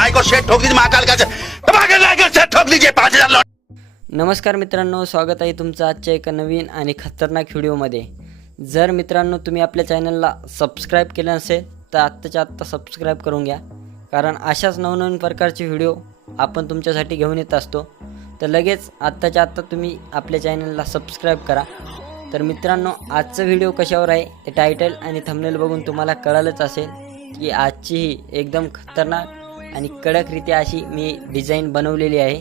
नाई को शेट ठोक दीजिए महाकाल का टमाटर नाई को शेट ठोक दीजिए 5000 लौट। नमस्कार मित्रांनो, स्वागत आहे तुमचं आजच्या एका नवीन आणि खतरनाक व्हिडिओमध्ये। जर मित्रांनो तुम्ही आपल्या चॅनलला सबस्क्राईब केलं नसेल तर आत्ताच्या आत्ता सबस्क्राईब करून घ्या, कारण अशाच नवनवीन प्रकारचे व्हिडिओ आपण तुमच्यासाठी घेऊन येत असतो। तर लगेच आत्ताच्या आत्ता तुम्ही आपल्या चॅनलला सबस्क्राईब करा। तर मित्रांनो, आजचा व्हिडिओ कशावर आहे ते टायटल आणि थंबनेल बघून तुम्हाला कळालंच असेल की आजची ही एकदम खतरनाक आणि कडकरीत्या अशी मी डिझाईन बनवलेली आहे।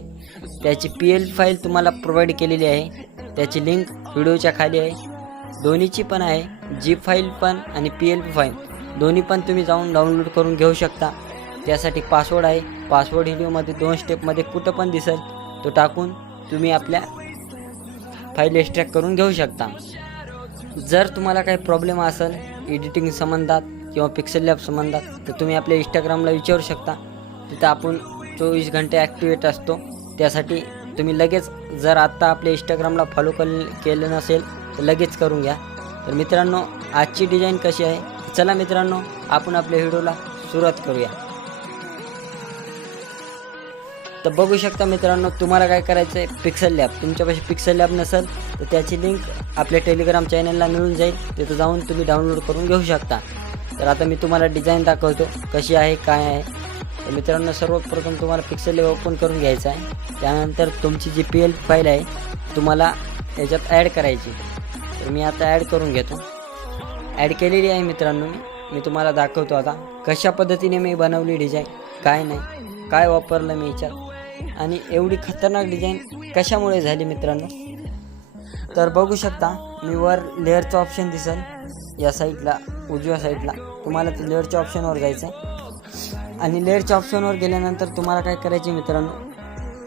त्याची PL फाईल तुम्हाला प्रोव्हाइड केलेली आहे, त्याची लिंक व्हिडिओच्या खाली आहे। दोन्हीची पण आहे, zip फाईल पण आणि PL फाईल दोन्ही पण तुम्ही जाऊन डाउनलोड करून घेऊ शकता। त्यासाठी पासवर्ड आहे, पासवर्ड व्हिडिओमध्ये 2 स्टेपमध्ये कुठं पण दिसेल तो टाकून तुम्ही आपल्या फाईल एक्स्ट्रॅक्ट करून घेऊ शकता। जर तुम्हाला काही प्रॉब्लेम असेल एडिटिंग संबंधात किंवा पिक्सेल लॅब संबंधात तर तुम्ही आपल्या इंस्टाग्रामला विचारू शकता, तिथं आपण 24 घंटे ॲक्टिवेट असतो। त्यासाठी तुम्ही लगेच जर आत्ता आपल्या इंस्टाग्रामला फॉलो केलं नसेल तर लगेच करून घ्या। तर मित्रांनो, आजची डिझाईन कशी आहे चला मित्रांनो आपण आपल्या व्हिडिओला सुरुवात करूया। तर बघू शकता मित्रांनो, तुम्हाला काय करायचं आहे, पिक्सेल लॅब तुमच्यापाशी पिक्सेल लॅब नसेल तर त्याची लिंक आपल्या टेलिग्राम चॅनलला मिळून जाईल, तिथं जाऊन तुम्ही डाउनलोड करून घेऊ शकता। तर आता मी तुम्हाला डिझाईन दाखवतो कशी आहे काय आहे। तर मित्रांनो, सर्वप्रथम तुम्हाला पिक्सेल लॅब ओपन करून घ्यायचं आहे। त्यानंतर तुमची जी PL फाईल आहे तुम्हाला याच्यात ॲड करायची। तर मी आता ॲड करून घेतो, ॲड केलेली आहे मित्रांनो। मी तुम्हाला दाखवतो आता कशा पद्धतीने मी बनवली डिझाईन, काय नाही काय वापरलं मी याच्यात आणि एवढी खतरनाक डिझाईन कशामुळे झाली मित्रांनो। तर बघू शकता, मी वर लेअरचं ऑप्शन दिसेल या साईडला उजव्या साईडला, तुम्हाला ते लेअरच्या ऑप्शनवर जायचं आहे आणि लेअरच्या ऑप्शनवर गेल्यानंतर तुम्हाला काय करायचे मित्रांनो,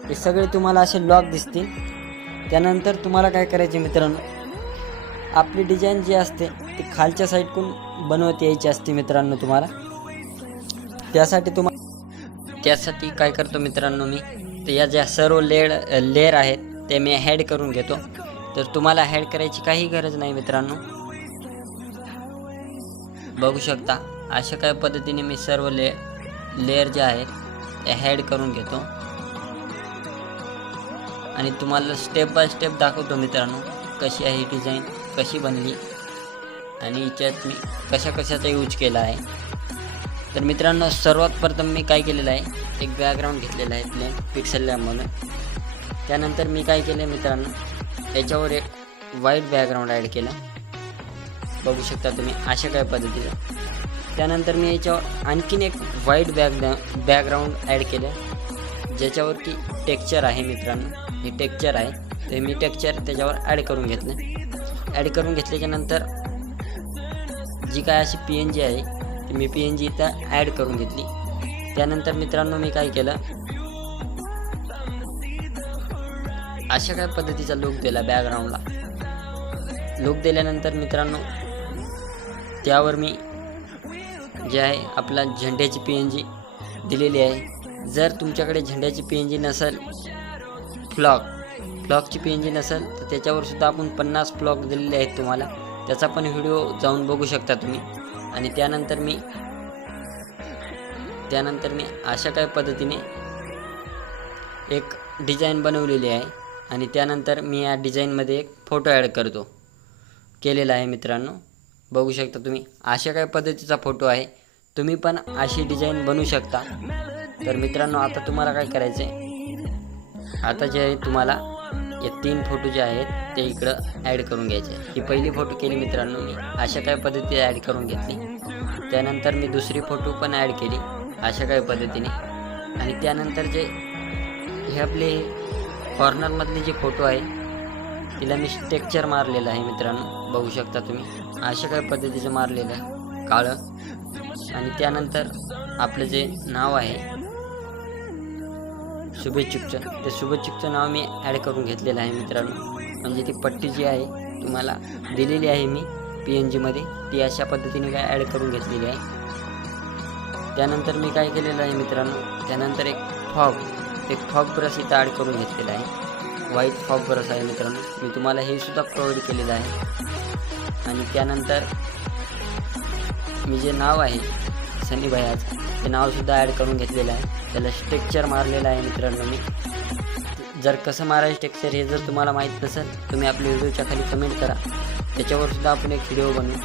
हे सगळे तुम्हाला असे लॉक दिसतील। त्यानंतर तुम्हाला काय करायचे मित्रांनो, आपली डिझाईन जी असते ती खालच्या साईडकडून बनवत यायची असते मित्रांनो तुम्हाला। त्यासाठी काय करतो मित्रांनो मी, तर या ज्या सर्व लेअर आहेत ते मी ॲड करून घेतो। तर तुम्हाला ॲड करायची काही गरज नाही मित्रांनो। बघू शकता अशा काही पद्धतीने मी सर्व लेअर जे आहेत ते ॲड करून घेतो आणि तुम्हाला स्टेप बाय स्टेप दाखवतो मित्रांनो कशी आहे डिझाईन, कशी बनली आणि याच्यात मी कशाचा यूज केला आहे। तर मित्रांनो, सर्वात प्रथम मी काय केलेलं आहे, एक बॅकग्राऊंड घेतलेला आहे प्लेन पिक्सेल लॅब म्हणून। त्यानंतर मी काय केलं मित्रांनो, याच्यावर एक व्हाईट बॅकग्राऊंड ॲड केलं, बघू शकता तुम्ही अशा काय पद्धतीचं। त्यानंतर मी याच्यावर आणखीन एक व्हाईट बॅकग्राऊंड ॲड केलं, ज्याच्यावरती टेक्स्चर आहे मित्रांनो, हे टेक्स्चर आहे। तर मी टेक्स्चर त्याच्यावर ॲड करून घेतलं। ॲड करून घेतल्याच्यानंतर जी काय अशी PNG आहे ती मी PNG इथं ॲड करून घेतली। त्यानंतर मित्रांनो मी काय केलं, अशा काय पद्धतीचा लुक दिला बॅकग्राऊंडला। लुक दिल्यानंतर मित्रांनो त्यावर मी जे आहे आपला झेंड्याची PNG दिलेली आहे। जर तुमच्याकडे झेंड्याची PNG नसेल, फ्लॉगची PNG नसेल तर त्याच्यावर सुद्धा आपण 50 फ्लॉग दिलेले आहेत तुम्हाला, त्याचा पण व्हिडिओ जाऊन बघू शकता तुम्ही। आणि त्यानंतर मी अशा काही पद्धतीने एक डिझाईन बनवलेली आहे आणि त्यानंतर मी या डिझाईनमध्ये एक फोटो ॲड केलेला आहे मित्रांनो। बघू शकता तुम्ही अशा काही पद्धतीचा फोटो आहे, तुम्ही पण अशी डिझाईन बनवू शकता। तर मित्रांनो, आता तुम्हाला काय करायचं आहे, आता जे आहे तुम्हाला या 3 फोटो जे आहेत ते इकडं ॲड करून घ्यायचे। ही पहिली फोटो केली मित्रांनो मी, अशा काही पद्धतीने ॲड करून घेतली। त्यानंतर मी दुसरी फोटो पण ॲड केली अशा काही पद्धतीने आणि त्यानंतर जे हे आपले कॉर्नरमधले जे फोटो आहे तिला मी टेक्स्चर मारलेलं आहे मित्रांनो, बघू शकता तुम्ही अशा काही पद्धतीचं मारलेलं आहे काळं। आणि त्यानंतर आपलं जे नाव आहे शुभेच्छुकचं, ते शुभेच्छुकचं नाव मी ॲड करून घेतलेलं आहे मित्रांनो। म्हणजे ती पट्टी जी आहे तुम्हाला दिलेली आहे मी PNG मध्ये, ती अशा पद्धतीने काय ॲड करून घेतलेली आहे। त्यानंतर मी काय केलेलं आहे मित्रांनो, त्यानंतर एक फॉग ब्रश इथं ॲड करून घेतलेला आहे, व्हाईट फॉग ब्रश आहे मित्रांनो, मी तुम्हाला हे सुद्धा प्रोव्हाइड केलेलं आहे। आणि त्यानंतर मी जे नाव आहे सनी भैयाचं ते नावसुद्धा ॲड करून घेतलेलं आहे. त्याला स्ट्रक्चर मारलेलं आहे मित्रांनो मी. जर कसं मारायचं स्ट्रक्चर हे जर तुम्हाला माहीत नसेल तुम्ही आपल्या व्हिडिओच्या खाली कमेंट करा, त्याच्यावर सुद्धा आपण एक व्हिडिओ बनवू.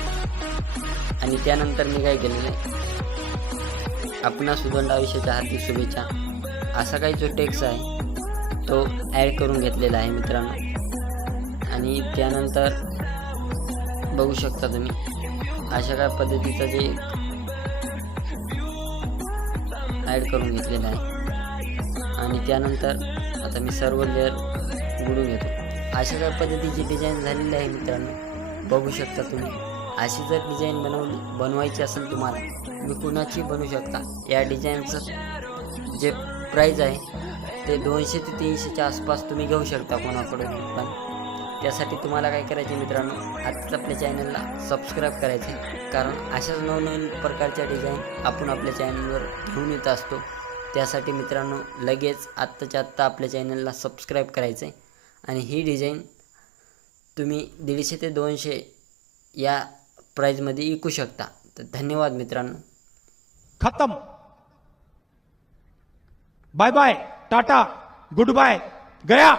आणि त्यानंतर मी काय केलेलं आहे, आपणास सुगंध आयुष्याच्या हार्दिक शुभेच्छा असा काही जो टेक्स्ट आहे तो ॲड करून घेतलेला आहे मित्रांनो. आणि त्यानंतर बघू शकता तुम्ही अशा काय पद्धतीचं जे ॲड करून घेतलेलं आहे. आणि त्यानंतर आता मी सर्व लेअर उघडून घेतो. अशा काय पद्धतीची डिझाईन झालेली आहे मित्रांनो, बघू शकता तुम्ही. अशी जर डिझाईन बनवायची असेल तुम्हाला तुम्ही कुणाची बनवू शकता. या डिझाईनचं जे प्राईज आहे ते 200 ते 300च्या आसपास तुम्ही घेऊ शकता कोणाकडून पण. त्यासाठी तुम्हाला काय करायचे मित्रांनो, आत्ताच आपल्या चॅनलला सबस्क्राईब करायचे, कारण अशाच नवनवीन प्रकारच्या डिझाईन आपण आपल्या चॅनलवर घेऊन येत असतो. त्यासाठी मित्रांनो लगेच आत्ताच्या आत्ता आपल्या चॅनलला सबस्क्राईब करायचं आहे. आणि ही डिझाईन तुम्ही 150 ते 200 या प्राईजमध्ये विकू शकता. तर धन्यवाद मित्रांनो. खत्म. Bye bye, tata, goodbye, गया.